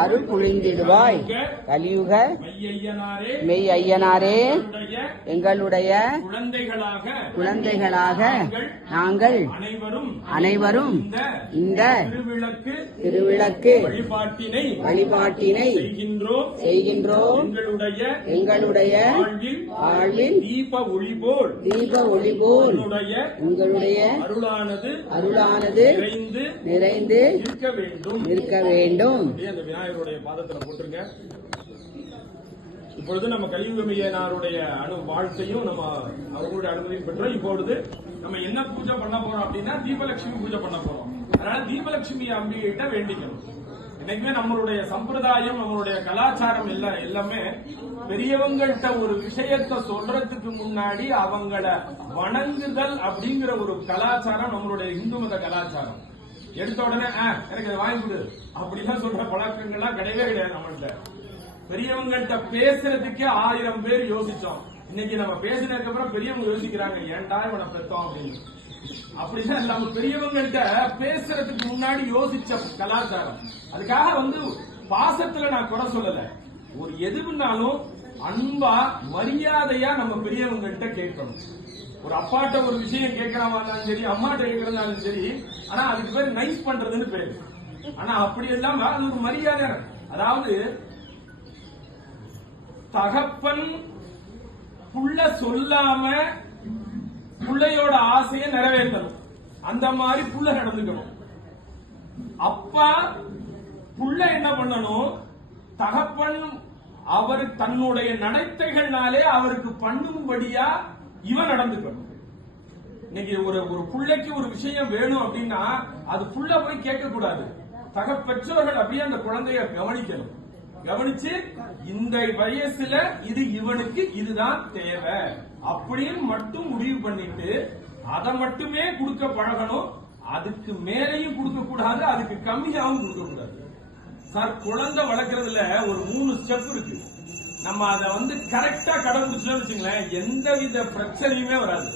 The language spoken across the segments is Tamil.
அருள் புரிந்திடுவாய் கலியுக மெய் ஐயனாரே எங்களுடைய குழந்தைகளாக நாங்கள் அனைவரும் இந்த திருவிளக்கு வழிபாட்டினை செய்கின்றோம். எங்களுடைய வாழ்வில் தீப ஒளி போல் தீப ஒளி போல் உங்களுடைய அருளானது அருளானது நிறைந்து இருக்க வேண்டும். இருக்க வேண்டும். அந்த விநாயகருடைய பாதத்தில் போட்டுருங்க. இப்பொழுது நம்ம கலியுகமையனாருடைய அனு வாழ்த்தையும் நம்ம அவர்களுடைய அனுமதியும் பெற்றோம். இப்பொழுது நம்ம என்ன பூஜை பண்ண போறோம் அப்படின்னா தீபலட்சுமி பூஜை பண்ண போறோம். அதனால தீபலட்சுமி அம்பிகிட்ட வேண்டிக்கணும். என்னைக்குமே நம்மளுடைய சம்பிரதாயம் நம்மளுடைய கலாச்சாரம் எல்லாம் எல்லாமே பெரியவங்கள்ட்ட ஒரு விஷயத்த சொல்றதுக்கு முன்னாடி அவங்கள வணங்குதல் அப்படிங்கிற ஒரு கலாச்சாரம் நம்மளுடைய இந்து மத கலாச்சாரம். எடுத்த உடனே "ஆ, எனக்கு அதை வாங்கி கொடு. அப்படிலாம் சொல்ற பழக்கங்கள்லாம் கிடையவே கிடையாது நம்மள்கிட்ட பெரியவங்கள்ட்ட பேசுறதுக்கே ஆயிரம் பேர் யோசிச்சோம். இன்னைக்கு நம்ம பேசினதுக்கு அப்புறம் பெரியவங்க யோசிக்கிறாங்க ஏன்டா இவனை பெத்தோம்? அப்படின்னு. அப்படிதான் நம்ம பெரியவங்கள்ட்ட பேசுறதுக்கு முன்னாடி யோசிச்ச கலாச்சாரம். அதுக்காக வந்து பாசத்துல நான் குறை சொல்லல. ஒரு எதுனாலும் அன்பா மரியாதையா நம்ம பெரியவங்கள்ட்ட கேட்கணும். ஒரு அப்பாட்ட ஒரு விஷயம் கேட்கறவா இருந்தாலும் சரி அம்மாட்ட கேட்கறதாலும் சரி ஆனா அதுக்கு பேர் நைஸ் பண்றதுன்னு பேரு. ஆனா அப்படி இல்லாம அது ஒரு மரியாதை. அதாவது தகப்பன் புள்ள சொல்லாம புள்ளையோட ஆசையை நிறைவேற்றணும். அந்த மாதிரி புள்ள நடந்துக்கணும். அப்பா புள்ள என்ன பண்ணணும்? தகப்பன் அவர் தன்னுடைய நடத்தைகள்னாலே அவருக்கு பண்ணும்படியா இவன் நடந்துக்கணும். இன்னைக்கு ஒரு ஒரு பிள்ளைக்கு ஒரு விஷயம் வேணும் அப்படின்னா அது புள்ள போய் கேட்க கூடாது தக பெற்றோர்கள் அப்படியே அந்த குழந்தைய கவனிக்கணும். கவனிச்சு இந்த வயசுல இது இவனுக்கு இதுதான் தேவை. அப்படின்னு மட்டும் முடிவு பண்ணிட்டு அதை மட்டுமே கொடுக்க பழகணும். அதுக்கு மேலையும் கொடுக்க கூடாது அதுக்கு கம்மியாகவும் கொடுக்க கூடாது சார் குழந்தை வளர்க்கறதுல ஒரு மூணு ஸ்டெப் இருக்கு. நம்ம அதை வந்து கரெக்டா கடைபிடிச்சோம்னு வச்சுங்களேன் எந்தவித பிரச்சனையுமே வராது.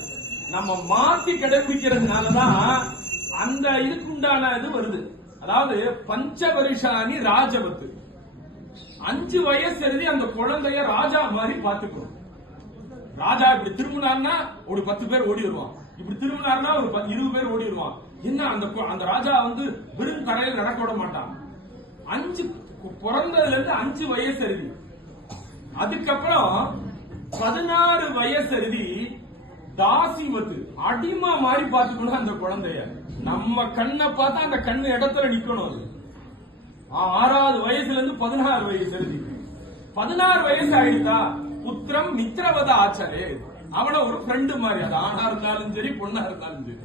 நம்ம மாத்தி கடைபிடிக்கிறதுனாலதான் அந்த இதுக்குண்டான இது வருது. அதாவது பஞ்ச வருஷானி அஞ்சு வயசு எழுதி அந்த குழந்தைய ராஜா மாதிரி பாத்துக்கணும் ராஜா இப்படி திரும்பினார்னா ஒரு பத்து பேர் ஓடி வருவான். இப்படி திரும்பினார்னா ஒரு பத்து- இருபது பேர் ஓடி வருவான். என்ன அந்த கு- அந்த ராஜா வந்து வெறும் கடையில் நடக்க விட மாட்டான். அஞ்சு பிறந்ததுல இருந்து அஞ்சு வயசு எழுதி. அதுக்கப்புறம் பதினாறு வயசு எழுதி தாசிமத்து அடிமை மாதிரி பாத்துக்கணும் அந்த குழந்தைய. நம்ம கண்ணை பார்த்தா அந்த கண்ணு இடத்துல நிக்கணும் அது. ஆறாவது வயசுல இருந்து பதினாறு வயசு எழுதி பதினாறு வயசு ஆயிடுதா புத்திரம் மித்திரவத ஆச்சாரே அவனை ஒரு ஃப்ரெண்டு மாதிரி. அது ஆணா இருந்தாலும் சரி பொண்ணா இருந்தாலும் சரி.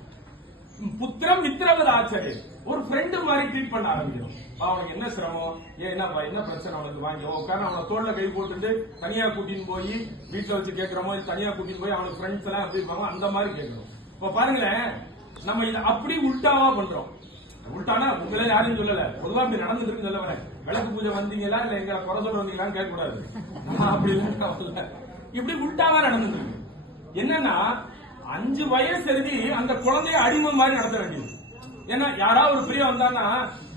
புத்திரம் மித்திரவத ஆச்சரியம் ஒரு ஃப்ரெண்டு மாதிரி ட்ரீட் பண்ண ஆரம்பிக்கும் அவனுக்கு என்ன சிரமம்? ஏன் என்னப்பா என்ன பிரச்சனை அவனுக்கு வாங்கி உட்காந்து அவனை தோல்ல கை போட்டுட்டு தனியா கூட்டின்னு போய் வீட்டுல வச்சு கேட்கிறோமோ தனியா கூட்டின்னு போய் அவனுக்கு ஃப்ரெண்ட்ஸ் எல்லாம் எப்படி இருப்பாங்க அந்த மாதிரி கேட்கணும் இப்ப பாருங்களேன் நம்ம இதை அப்படி உல்டாவா பண்றோம். உல்டானா உங்களே யாரும் சொல்லல. பொதுவா அப்படி நடந்துட்டு சொல்ல வரேன். விளக்கு பூஜை வந்தீங்களா இல்ல எங்க குறை சொல்ல வந்தீங்களான்னு கேட்க கூடாது அப்படி இல்ல, இப்படி நடந்துருக்கு என்னன்னா அஞ்சு வயசு எழுதி அந்த குழந்தைய அடிமை மாதிரி நடத்த வேண்டியது ஏன்னா யாராவது ஒரு பெரிய வந்தான்னா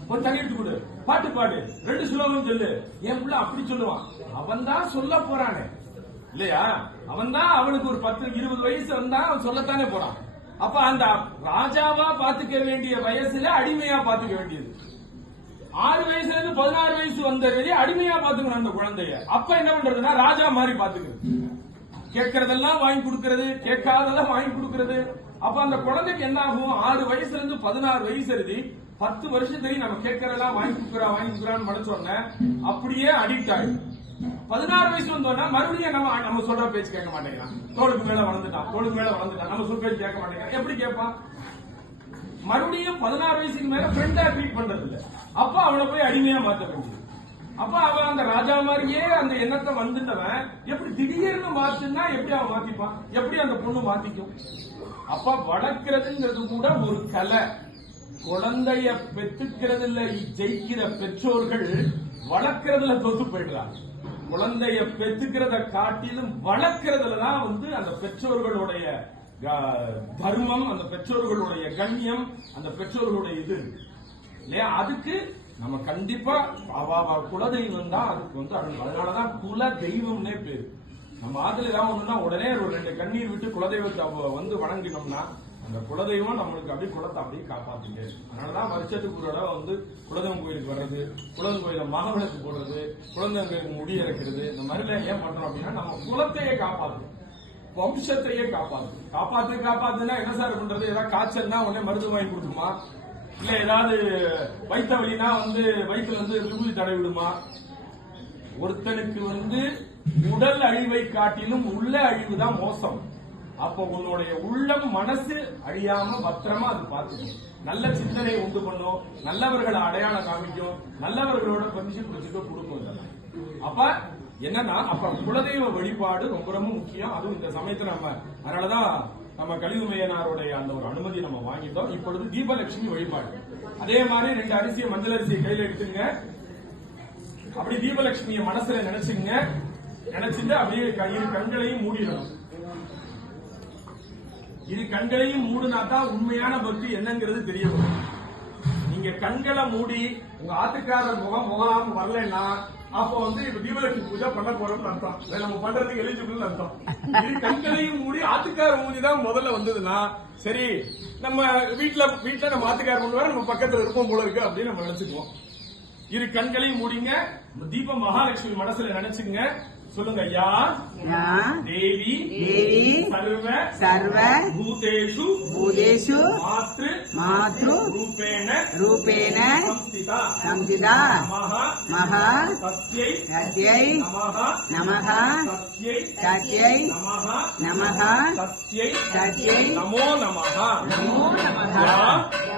ஒரு தண்ணி எடுத்து கொடு. பாட்டு பாடு. ரெண்டு சுலோகம் சொல்லு. என் பிள்ளை அப்படி சொல்லுவான். அவன் தான் சொல்ல போறானே. இல்லையா? அவன் தான் அவனுக்கு ஒரு பத்து இருபது வயசு வந்தா அவன் சொல்லத்தானே போறான். அப்ப அந்த ராஜாவா பாத்துக்க வேண்டிய வயசுல அடிமையா பாத்துக்க வேண்டியது. ஆறு வயசுல இருந்து பதினாறு வயசு வந்த அடிமையா பாத்துக்கணும் அந்த குழந்தைய. அப்ப என்ன பண்றதுன்னா ராஜா மாதிரி பாத்துக்கணும். கேட்கறதெல்லாம் வாங்கி கொடுக்கறது கேட்காததெல்லாம் வாங்கி கொடுக்கறது. அப்ப அந்த குழந்தைக்கு என்ன ஆகும் ஆறு வயசுல இருந்து பதினாறு வயசு எழுதி பத்து வருஷத்துக்கு நம்ம கேட்கறதெல்லாம் வாங்கி கொடுக்குறா வாங்கி கொடுக்குறான்னு மனசோடனே அப்படியே அடிக்ட் ஆயிடும். பதினாறு வயசு வந்தோம்னா மறுபடியும் நம்ம நம்ம சொல்ற பேச்சு கேட்க மாட்டேங்கிறான். தோளுக்கு மேல வளர்ந்துட்டான் தோளுக்கு மேல வளர்ந்துட்டான். நம்ம சொல் பேச்சு கேட்க மாட்டேங்கிறான். எப்படி கேட்பான்? மறுபடியும் பதினாறு வயசுக்கு மேல ஃப்ரெண்டா ட்ரீட் பண்றது இல்ல அப்ப அவனை போய் அடிமையா மாத்த வேண்டியது அப்ப அவன் அந்த ராஜா மாதிரியே அந்த எண்ணத்தை வந்துட்டவன். எப்படி திடீர்னு மாத்துனா எப்படி அவன் மாத்திப்பான்? எப்படி அந்த பொண்ணு மாத்திக்கும்? அப்ப வளர்க்கறதுங்கிறது கூட ஒரு கலை. குழந்தைய பெத்துக்கிறதுல ஜெயிக்கிற பெற்றோர்கள் வளர்க்கறதுல தொத்து போயிடுறாங்க. குழந்தைய பெத்துக்கிறத காட்டிலும் வளர்க்கறதுல தான் வந்து அந்த பெற்றோர்களுடைய தர்மம் அந்த பெற்றோர்களுடைய கண்ணியம் அந்த பெற்றோர்களுடைய இது. இல்லையா? அதுக்கு நம்ம கண்டிப்பா அவ அவ குலதெய்வம் தான் அதுக்கு வந்து அருள். அதனாலதான் குல தெய்வம்னே பேரு. நம்ம ஆத்துல ஏதாவது ஒண்ணுன்னா உடனே ஒரு ரெண்டு கண்ணீர் விட்டு குலதெய்வத்தை வந்து வணங்கினோம்னா அந்த குலதெய்வம் நம்மளுக்கு அப்படியே குலத்தை அப்படியே காப்பாத்துங்க அதனாலதான் வருஷத்துக்கு ஒரு தடவை வந்து குலதெய்வம் கோயிலுக்கு வர்றது குலதெய்வம் கோயில மகவிளக்கு போடுறது குலதெய்வம் முடி இறக்கிறது இந்த மாதிரிலாம் ஏன் பண்றோம் அப்படின்னா நம்ம குலத்தையே காப்பாத்தணும் வம்சத்தையே காப்பாத்து காப்பாத்து காப்பாத்துனா என்ன சார் பண்றது? ஏதாவது காய்ச்சல்னா உடனே மருந்து வாங்கி கொடுக்குமா இல்ல ஏதாவது வைத்த வழினா வந்து வயிற்றுல வந்து விபூதி தடை விடுமா? ஒருத்தனுக்கு வந்து உடல் அழிவை காட்டிலும் உள்ள அழிவு தான் மோசம். அப்போ உன்னுடைய உள்ளம் மனசு அழியாம பத்திரமா அது பார்த்துக்கணும். நல்ல சிந்தனை உண்டு பண்ணும். நல்லவர்களை அடையாளம் காமிக்கும். நல்லவர்களோட பெர்மிஷன் பிடிச்சிட்டு கொடுக்கும் இதெல்லாம். அப்ப என்னன்னா அப்ப குலதெய்வ வழிபாடு ரொம்ப ரொம்ப முக்கியம். அதுவும் இந்த சமயத்துல நம்ம அதனாலதான் நம்ம கழிவுமையனாருடைய அந்த ஒரு அனுமதி நம்ம வாங்கிட்டோம். இப்பொழுது தீபலட்சுமி வழிபாடு. அதே மாதிரி ரெண்டு அரிசியை மஞ்சள் அரிசியை கையில எடுத்துங்க. அப்படி தீபலட்சுமிய மனசுல நினைச்சுங்க. நினைச்சிட்டு அப்படியே க- இரு கண்களையும் மூடிடணும். இரு கண்களையும் மூடினா தான் உண்மையான பக்தி என்னங்கிறது தெரிய வரும். நீங்க கண்களை மூடி உங்க ஆத்துக்காரர் முகம் முகலாம் வரலன்னா அப்போ வந்து இப்ப தீபலட்சுமி பூஜை பண்ண போறோம்னு அர்த்தம். இதை நம்ம பண்றதுக்கு எலிஜிபிள் அர்த்தம். இரு கண்களையும் மூடி ஆத்துக்கார மூடி தான் முதல்ல வந்ததுன்னா சரி நம்ம வீட்ல வீட்ல நம்ம ஆத்துக்காரர் பண்ணுவாரு நம்ம பக்கத்துல இருப்போம் போல இருக்கு அப்படின்னு நம்ம நினைச்சுக்குவோம். இரு கண்களையும் மூடிங்க தீப மகாலட்சுமி மனசுல நினைச்சுங்க சொல்லுங்க யா. தேவி. தேவி. சர்வ. சர்வ. பூதேஷு. பூதேஷு. மாத்ரு. மாத்ரு. ரூபேண. ரூபேண. சம்ஸ்திதா சம்சிதா. நமஹ. மகா தஸ்யை. சத்யை நமஹ. நமः தஸ்யை. சத்யை நமஹ. நமः தஸ்யை. சத்யை நமோ நமஹ. நமோ நமः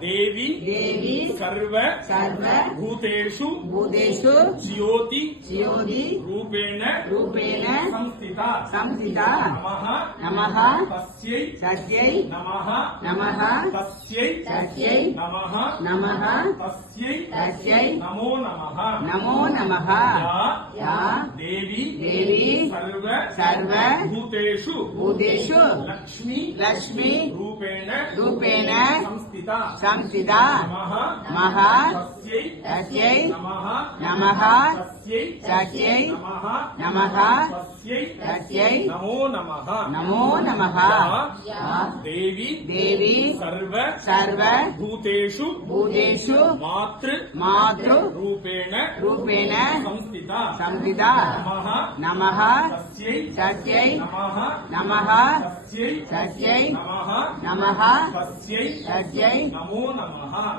देवी देवी सर्व सर्व भूतेषु भूतेषु ज्योति ज्योति रूपेण रूपेण संस्थिता संस्थिता नमः नमः तस्यै तस्यै नमः नमः तस्यै तस्यै नमः नमः तस्यै तस्यै नमो नमः नमो नमः या देवी देवी सर्व सर्व भूतेषु भूतेषु लक्ष्मी लक्ष्मी रूपेण रूपेण संस्थिता సంసిద మహా तस्यै नमः। नमः। तस्यै तस्यै नमः। नमः। तस्यै तस्यै नमो नमः। नमो नमः। या देवी। देवी। सर्व। सर्व। भूतेषु। भूतेषु। मातृ। मातृ। रूपेण। रूपेण। संस्थिता। संस्थिता। नमः। नमः। तस्यै। नमः। नमः। तस्यै। नमः। तस्यै। नमो नमः।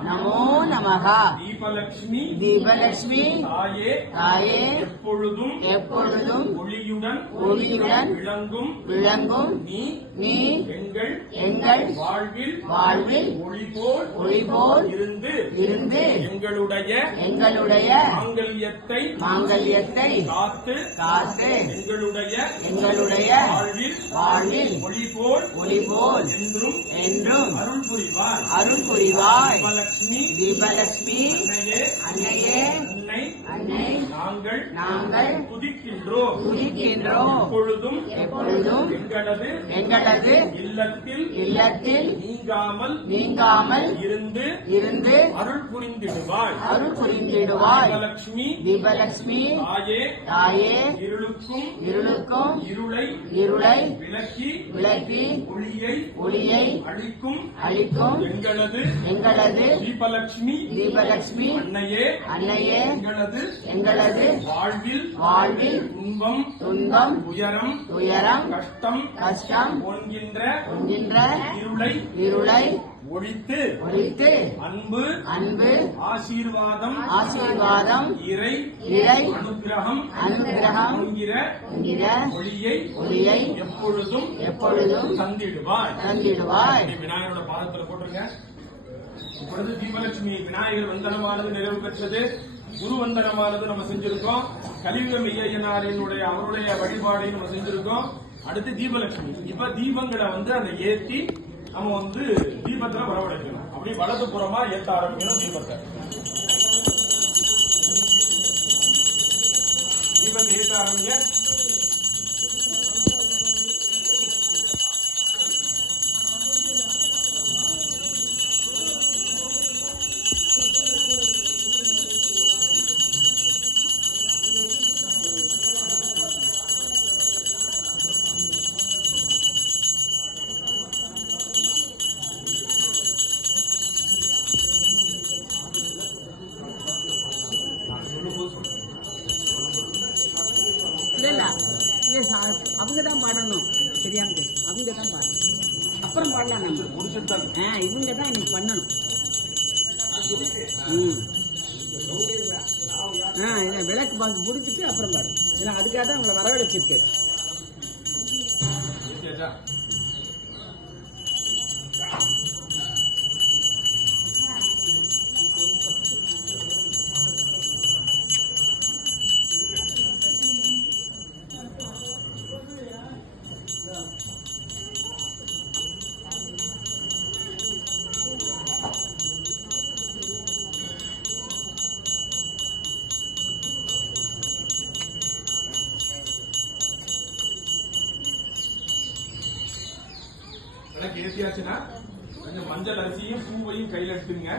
नमो नमः। தீபலட்சுமி தீபலட்சுமி தாயே தாயே எப்பொழுதும் எப்பொழுதும் ஒளியுடன் ஒளியுடன் விளங்கும் விளங்கும் நீ நீ எங்கள் எங்கள் வாழ்வில் வாழ்வில் ஒளி போல் ஒளி போல் இருந்து இருந்து எங்களுடைய எங்களுடைய மாங்கல்யத்தை மாங்கல்யத்தை காத்து காத்து எங்களுடைய எங்களுடைய வாழ்வில் வாழ்வில் ஒளி போல் ஒளி போல் என்றும் என்றும் அருள் புரிவாய். அருள் புரிவாய். தீபலட்சுமி தீபலட்சுமி அன்னையே அன்னையே உன்னை அன்னை நாங்கள் நாங்கள் துதிக்கின்றோம். துதிக்கின்றோம். எப்பொழுதும் எப்பொழுதும் எங்களது எங்களது இல்லத்தில் இல்லத்தில் நீங்காமல் நீங்காமல் இருந்து இருந்து அருள் புரிந்திடுவாய். அருள் புரிந்திடுவாய். தீபலட்சுமி தீபலட்சுமி தாயே தாயே இருளுக்கும் இருளுக்கும் இருளை இருளை விலக்கி விளக்கி ஒளியை ஒளியை அளிக்கும் அளிக்கும் எங்களது எங்களது தீபலட்சுமி தீபலட்சுமி அன்னையே அன்னையே எங்களது எங்களது வாழ்வில் வாழ்வில் துன்பம் துன்பம் உயரம் துயரம் கஷ்டம் கஷ்டம் என்கின்ற என்கின்ற இருளை இருளை ஒழித்து ஒழித்து அன்பு அன்பு ஆசீர்வாதம் ஆசீர்வாதம் இறை இறை அனுக்கிரகம் அனுக்கிரகம் என்கிற என்கிற ஒளியை ஒளியை எப்பொழுதும் எப்பொழுதும் தந்திடுவாய். தந்திடுவாய். விநாயகரோட பாதத்துல போட்டுருங்க இப்பொழுது தீபலட்சுமி விநாயகர் வந்தனமானது நிறைவு பெற்றது. குருவந்தனமானது நம்ம செஞ்சிருக்கோம். கலியுக ஐயனாரினுடைய அவருடைய வழிபாடையும் நம்ம செஞ்சிருக்கோம். அடுத்து தீபலட்சுமி. இப்ப தீபங்களை வந்து அந்த ஏத்தி நம்ம வந்து தீபத்துல வரவழைக்கணும். அப்படி வலது புறமா ஏத்த ஆரம்பிக்கணும் தீபத்தை. தீபத்தை ஏத்த ஆரம்பிக்க அப்புறம் முடிச்சுட்டு ஆ இவங்க தான் இன்னைக்கு பண்ணணும். ம். ஆ இல்லை விளக்கு பாக்கு பிடிச்சிட்டு அப்புறம் பாரு. ஏன்னா அதுக்காக தான் அவங்கள வரவழைச்சிருக்கேன். கேட்டா கொஞ்சம் மஞ்சள் அரிசியும் பூவையும் கையில் எடுத்துங்க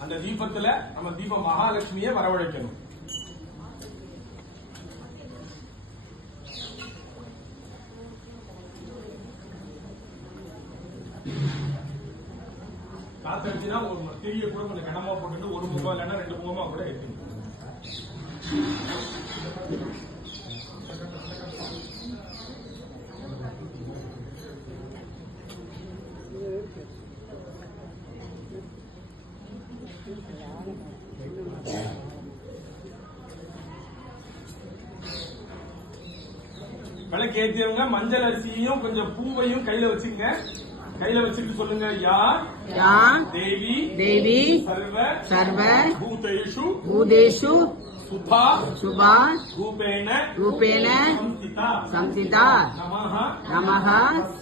அந்த தீபத்துல நம்ம தீப மகாலட்சுமியை வரவழைக்கணும். காத்தடிச்சுன்னா ஒரு திரிய கூட கொஞ்சம் கனமா போட்டுட்டு ஒரு முகம் இல்லைன்னா ரெண்டு முகமா கூட ஏற்றுங்க ஏத்தியவங்க மஞ்சள் அரிசியையும் கொஞ்சம் பூவையும் கையில வச்சுங்க. கையில வச்சுட்டு சொல்லுங்க யா யா தேவி. தேவி. சர்வ. சர்வ. பூதேஷு. பூதேஷு. சுதா. சுபா. ரூபேண. ரூபேண. சம்ஸ்திதா சம்சிதா. நமஹ. நமஹ.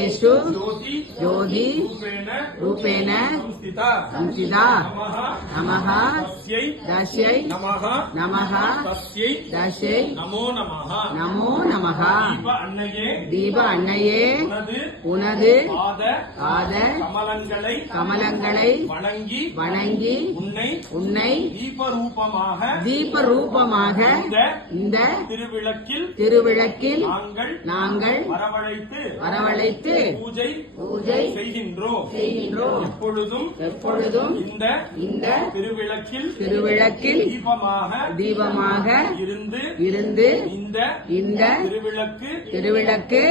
தேஷு ஜோதி ரூபேண சம்சிதா நமஹ தஸ்யை நமஹ தஸ்யை நமோ நமஹ தீப அன்னையே உனது பாத கமலங்களை வணங்கி வணங்கி உன்னை உன்னை தீபரூபமாக தீபரூபமாக இந்த திருவிளக்கில் திருவிளக்கில் நாங்கள் நாங்கள் வரவழைத்து வரவழைத்து பூஜை பூஜை செய்கின்றோம். செய்கின்றோம். எப்பொழுதும் எப்பொழுதும் இந்த இந்த திருவிளக்கில் திருவிளக்கில் தீபமாக தீபமாக இருந்து இருந்து இந்த இந்த திருவிளக்கு திருவிளக்கு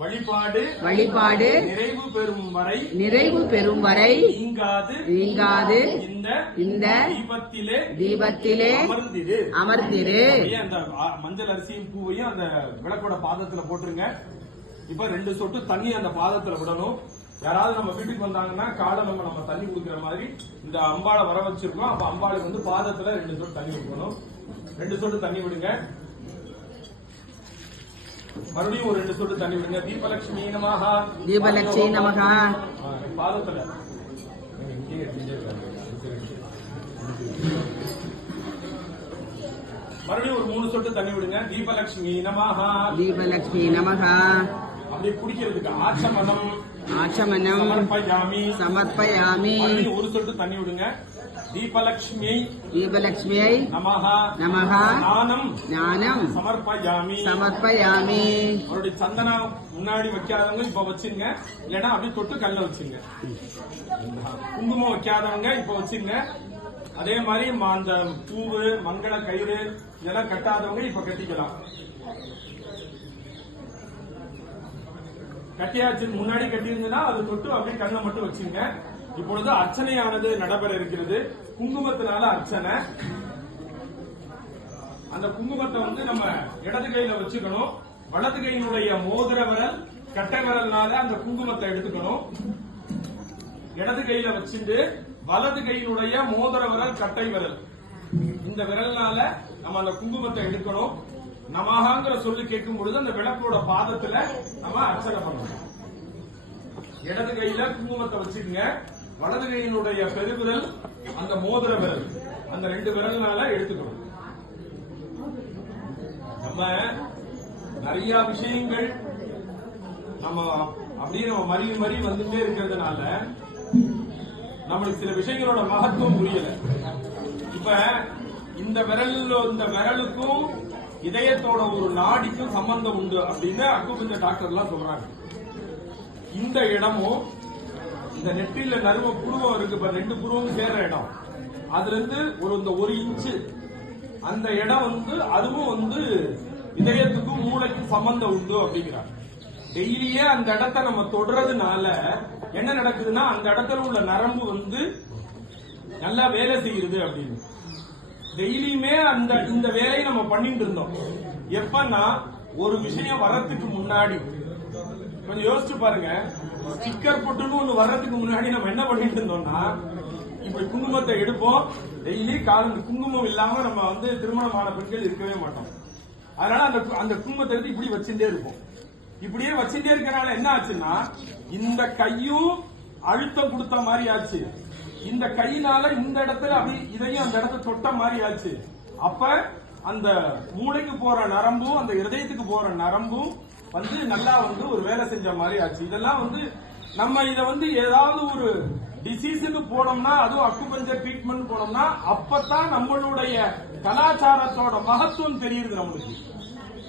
வழிபாடு வழிபாடு நிறைவு பெறும் வரை நிறைவு பெறும் வரை நீங்காது. நீங்காது. இந்த இந்த தீபத்திலே தீபத்திலே அமர்ந்திரு. அமர்ந்திரு. அந்த மஞ்சள் அரிசியும் பூவையும் அந்த விளக்கோட பாதத்துல போட்டுருங்க. இப்ப ரெண்டு சொட்டு தண்ணி அந்த பாதத்துல விடணும். யாராவது நம்ம வீட்டுக்கு வந்தாங்கன்னா காலை நம்ம நம்ம தண்ணி குடுக்கிற மாதிரி இந்த அம்பாளை வர வச்சிருக்கோம். அப்ப அம்பாளுக்கு வந்து பாதத்துல ரெண்டு சொட்டு தண்ணி விடணும் ரெண்டு சொட்டு தண்ணி விடுங்க. மறுபடியும் ஒரு ரெண்டு சொட்டு தண்ணி விடுங்க. தீபலட்சுமி நமஹா. தீபலட்சுமி நமகா பாதத்துல. மறுபடியும் ஒரு மூணு சொட்டு தண்ணி விடுங்க. தீபலட்சுமி நமஹா. தீபலட்சுமி நமகா அப்படியே குடிக்கிறதுக்கு ஆச்சமனம் ஆச்சமனம் சமர்ப்பயாமி. சமர்ப்பயாமி. ஒரு சொட்டு தண்ணி விடுங்க. தீபலட்சுமி தீபலட்சுமியை நமஹா. நமகா ஸ்நானம் ஞானம். சமர்ப்பயாமி. சமர்ப்பயாமி. அவருடைய சந்தனா முன்னாடி வைக்காதவங்க இப்ப வச்சுங்க இல்லைன்னா அப்படியே தொட்டு கல்ல வச்சுங்க குங்குமம் வைக்காதவங்க இப்ப வச்சுங்க அதே மாதிரி அந்த பூவு மங்கள கயிறு இதெல்லாம் கட்டாதவங்க இப்ப கட்டிக்கலாம். கட்டியாச்சு முன்னாடி கட்டியிருந்ததுன்னா அது தொட்டு அப்படியே கண்ணை மட்டும் வச்சுங்க. இப்பொழுது அர்ச்சனையானது நடைபெற இருக்கிறது. குங்குமத்தினால அர்ச்சனை. அந்த குங்குமத்தை வந்து நம்ம இடது கையில வச்சுக்கணும். வலது கையினுடைய மோதிர விரல் கட்டை விரல்னால அந்த குங்குமத்தை எடுத்துக்கணும். இடது கையில வச்சுட்டு வலது கையினுடைய மோதிர விரல் கட்டை விரல். இந்த விரல்னால நம்ம அந்த குங்குமத்தை எடுக்கணும். நமகாங்கிற சொல்லு கேட்கும் பொழுது அந்த விளக்கோட பாதத்துல நம்ம அர்ச்சனை பண்ணணும். இடது கையில குங்குமத்தை வச்சுக்கங்க. வலது கையினுடைய பெருவிரல் அந்த மோதிர விரல். அந்த ரெண்டு விரல்னால எடுத்துக்கணும். நம்ம நிறைய விஷயங்கள் நம்ம அப்படியே நம்ம மறி மறி வந்துட்டே இருக்கிறதுனால நம்மளுக்கு சில விஷயங்களோட மகத்துவம் புரியல. இப்ப இந்த விரல் இந்த விரலுக்கும் இதயத்தோட ஒரு நாடிக்கும் சம்பந்தம் உண்டு அப்படின்னு அக்குபஞ்ச டாக்டர் எல்லாம் சொல்றாங்க. இந்த இடமும் இந்த நெற்றில நறும புருவம் இருக்கு இப்ப ரெண்டு புருவம் சேர்ற இடம். அதுல இருந்து ஒரு இந்த ஒரு இன்ச்சு. அந்த இடம் வந்து அதுவும் வந்து இதயத்துக்கும் மூளைக்கும் சம்பந்தம் உண்டு அப்படிங்கிறாங்க. டெய்லியே அந்த இடத்த நம்ம தொடுறதுனால என்ன நடக்குதுன்னா அந்த இடத்துல உள்ள நரம்பு வந்து நல்லா வேலை செய்யுது அப்படின்னு. டெய்லியுமே அந்த இந்த வேலையை நம்ம பண்ணிட்டு இருந்தோம். எப்பன்னா ஒரு விஷயம் வர்றதுக்கு முன்னாடி. கொஞ்சம் யோசிச்சு பாருங்க. ஸ்டிக்கர் பொட்டுன்னு ஒண்ணு வர்றதுக்கு முன்னாடி நம்ம என்ன பண்ணிட்டு இருந்தோம்னா இப்படி குங்குமத்தை எடுப்போம். டெய்லி காலம் குங்குமம் இல்லாம நம்ம வந்து திருமணமான பெண்கள் இருக்கவே மாட்டோம். அதனால அந்த அந்த குங்குமத்தை எடுத்து இப்படி வச்சுட்டே இருப்போம். இப்படியே வச்சுட்டே இருக்கிறனால என்ன ஆச்சுன்னா இந்த கையும் அழுத்தம் கொடுத்த மாதிரி ஆச்சு. இந்த கையினால இந்த இடத்துல அப்படி இதையும் அந்த இடத்த தொட்ட மாதிரி ஆச்சு. அப்ப அந்த மூளைக்கு போற நரம்பும் அந்த இதயத்துக்கு போற நரம்பும் வந்து நல்லா வந்து ஒரு வேலை செஞ்ச மாதிரி ஆச்சு. இதெல்லாம் வந்து நம்ம இத வந்து ஏதாவது ஒரு டிசீஸ்னு போனோம்னா அதுவும் அக்குபஞ்சர் ட்ரீட்மெண்ட் போனோம்னா அப்பதான் நம்மளுடைய கலாச்சாரத்தோட மகத்துவம் தெரியுது நம்மளுக்கு.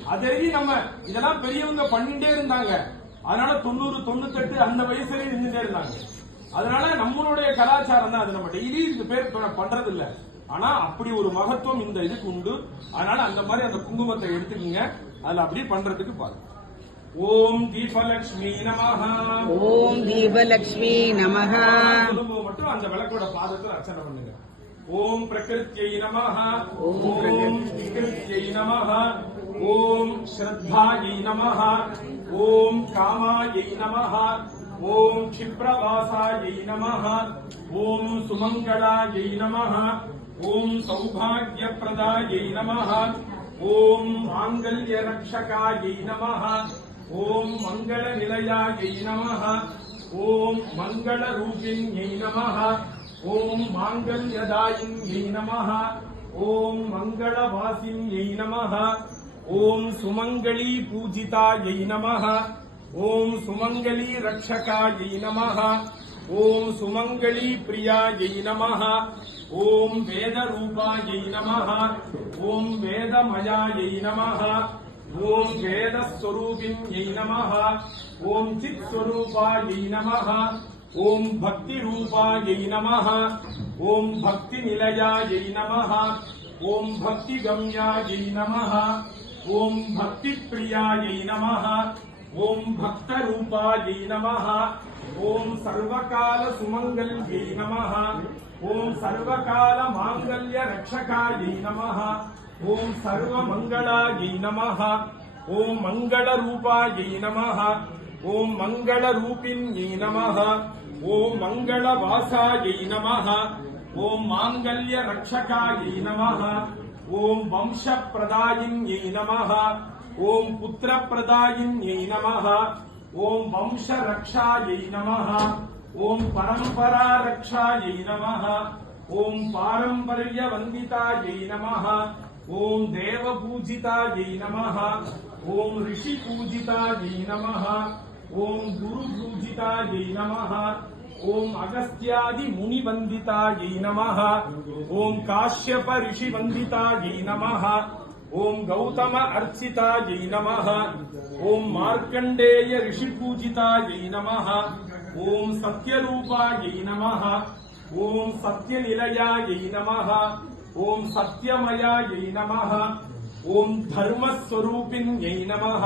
அதே நம்ம இதெல்லாம் பெரியவங்க பண்ணிட்டே இருந்தாங்க. அதனால தொண்ணூறு தொண்ணூத்தெட்டு அந்த வயசுல இருந்துட்டே இருந்தாங்க. அதனால நம்மளுடைய கலாச்சாரம் தான் அது நம்ம டெய்லி இது பேர் பண்றது இல்ல ஆனா அப்படி ஒரு மகத்துவம் இந்த இதுக்கு உண்டு. அதனால அந்த மாதிரி அந்த குங்குமத்தை எடுத்துக்கங்க. அதுல அப்படி பண்றதுக்கு பாருங்க ஓம் தீபலட்சுமி நமஹா. ஓம் தீபலக்ஷ்மி சொல்லும்போது மட்டும் அந்த விளக்கோட பாதத்தில் அர்ச்சனை பண்ணுங்க. ஓம் பிரகிருத்யை நமஹ. ஓம் ஓம் விகிருத்யை நமஹ. ஓம் ஸ்ரத்தாயை நமஹ. ஓம் காமாயை நமஹ. ओम क्षिप्रवासायै नम। ओम सुमङ्गलायै नमः। ओम नम। ओं ओम माङ्गल्यरक्षकायै नमः। ओम मङ्गलनिलयायै नमः। ओम नम। ओं ओम नम। ओं ओम नम। ओं ओम सुमङ्गली पूजितायै नमः। மங்கள ரூபிண்யை நமஹ ஓம் மாங்கல்யதாயின்யை நமஹ ஓம் மங்களவாசின்யை நமஹ ஓம் சுமங்களி பூஜிதாயை நமஹ ஓம் சுமங்கலி ரக்ஷகாயை நமஹ ஓம் சுமங்கலி பிரியாயை நமஹ ஓம் வேதரூபாயை நமஹ ஓம் வேதமயாயை நமஹ ஓம் வேதஸ்வரூபிண்யை நமஹ ஓம் சித்ஸ்வரூபாயை நமஹ ஓம் பக்திரூபாயை நமஹ ஓம் பக்திநிலையாயை நமஹ ஓம் பக்திகம்யாயை நமஹ ஓம் பக்திப்பிரியாயை நமஹ ஓம் பக்தரூபாயை நமஹ ஓம் சர்வகால சுமங்கல்யை நமஹ ஓம் சர்வகால மாங்கல்ய ரக்ஷகாயை நமஹ ஓம் சர்வமங்களாயை நமஹ ஓம் மங்களரூபாயை நமஹ ஓம் மங்களரூபிண்யை நமஹ ஓம் மங்களவாசாயை நமஹ ஓம் மாங்கல்ய ரக்ஷகாயை நமஹ ஓம் வம்சப்பிரதாயின்யை நமஹ ஓம் புத்திரப்பிரதாயின்யை நமஹ ஓம் வம்சரக்ஷாயை நமஹ ஓம் பரம்பரா ரக்ஷாயை நமஹ ஓம் பாரம்பரிய வந்திதாயை நமஹ ஓம் தேவ பூஜிதாயை நமஹ ஓம் ரிஷி பூஜிதாயை நமஹ ஓம் குரு பூஜிதாயை நமஹ ஓம் அகஸ்தியாதி முனி வந்திதாயை நமஹ ஓம் காஷ்யப ரிஷி வந்திதாயை நமஹ ஓம் கௌதம அர்ச்சிதாயை நமஹ ஓம் மார்க்கண்டேய ரிஷி பூஜிதாயை நமஹ ஓம் சத்யரூபாயை நமஹ ஓம் சத்யநிலையாயை நமஹ ஓம் சத்யமயாயை நமஹ ஓம் தர்மஸ்வரூபிண்யை நமஹ